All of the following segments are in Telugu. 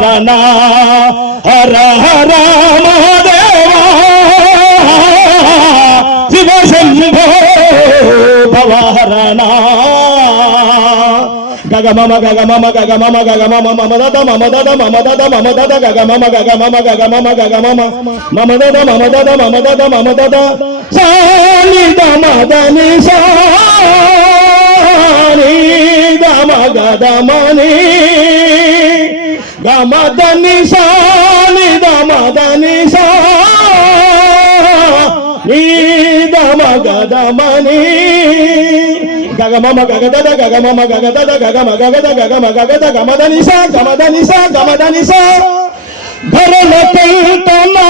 భవహరణ హర హర మహాదేవా శివ శంభో భవహరణ గగమమ గగమమ గగమమ గగమమ మమదద మమదద మమదద మమదద గగమమ గగమమ గగమమ గగమమ మమదద మమదద మమదద మమదద సాని దమదని సాని దమగదమని గమదని సాని దమదని సాని దమగదమని గగమమ గగదద గగమమ గగదద గగమ గగద గగమ గగద గమదనిసా గమదనిసా గమదనిసా ధరల కల్పనా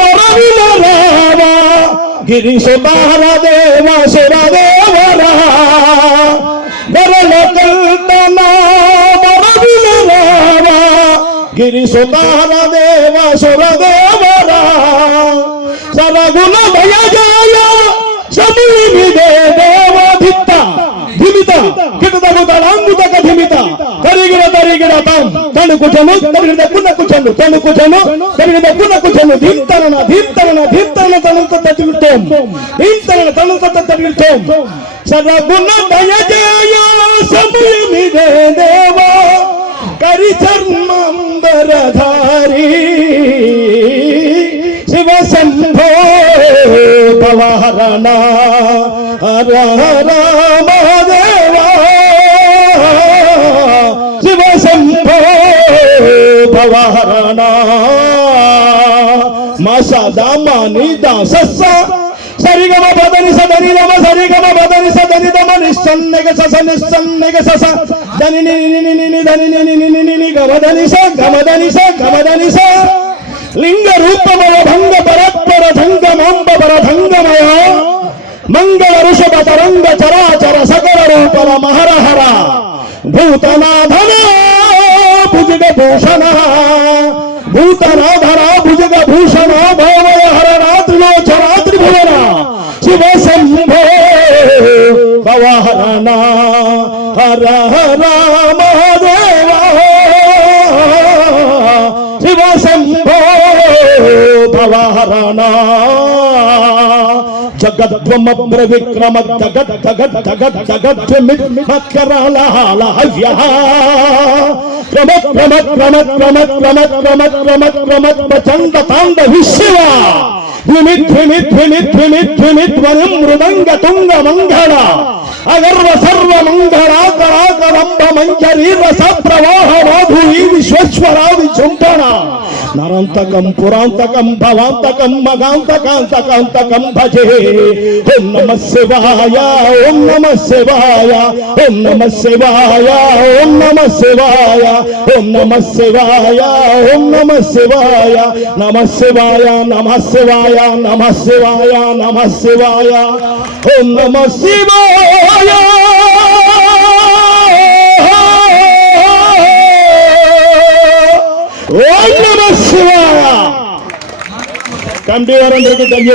వరవిల రావా గిరీశ మహాదేవ సురదేవరా ధరల కల్పనా వరవిల రావా గిరీశ మహాదేవ సురదేవరా సరగుణ భయజాయ సమూమి దేవధిత్త ధిమిత కిటదగుతలాంగుతక ధిమిత తరిగిన తరిగిన తాం తణుకుచను తరిగిన కునకుచను తణుకుచను తరిగిన కునకుచను ధింతరణ ధింతరణ ధింతరణ తణుక తతిమితోం ధింతరణ తణుక తతిమితోం సరగుణ దయజయ సమూమి దేవ కరి చర్మంబరధారి శివ శంభో భవహరణ హర హర మహాదేవా శివ శంభో భవహరణ మసదమని దాసస్స సరిగమ పదని సదని నమ సరిగమ పదని సదని దమ నిస్సన్నగ సస నిస్సన్నగ సస దని ని ని ని ని దని ని ని ని ని గమదని స గమదని స గమదని స లింగ రూపమయ భంగ పరత్పర ధంగమాంబ పరధంగమయ మంగళ ఋషభ తరంగ చరాచర సకల రూపల మహరహర భూతనాధన భుజగ భూషణ భూతనాధర భుజగ భూషణ భవయ హరనాథులో చరాత్రి భువన శివ శంభో భవహరణ హర హర మహాదేవ శివ శంభో భవహరణ జగద్వమబ్ర విక్రమ జగద్ జగద్ జగద్ జగద్ మకరాల హవ్య క్రమ క్రమ క్రమ క్రమ క్రమ క్రమ క్రమ క్రమ ప్రచండ తాండ విశ్వ ధ్వని ధ్వని ధ్వని ధ్వని ధ్వని ధ్వని మృదంగ తుంగ మంగళ అగర్వ సర్వ మంగళాకరాకరంభ మంజరీ రస ప్రవాహ మాధురీ విశ్వేశ్వరా విజృంభణ నరంతకం పురాంతకం భవాంతకం మగాంతకాంతకాంతకం భజే ఓం నమ శివాయ ఓం నమ శివాయ ఓం నమ శివాయ ఓం నమ శివాయ ఓం నమ శివాయ ఓం నమ శివాయ నమ శివాయ నమ శివాయ నమ శివాయ నమ శివాయ ఓం నమ శివాయ ఓం నమ శివాయ. కమిటీ వారందరికీ ధన్యవాదాలు.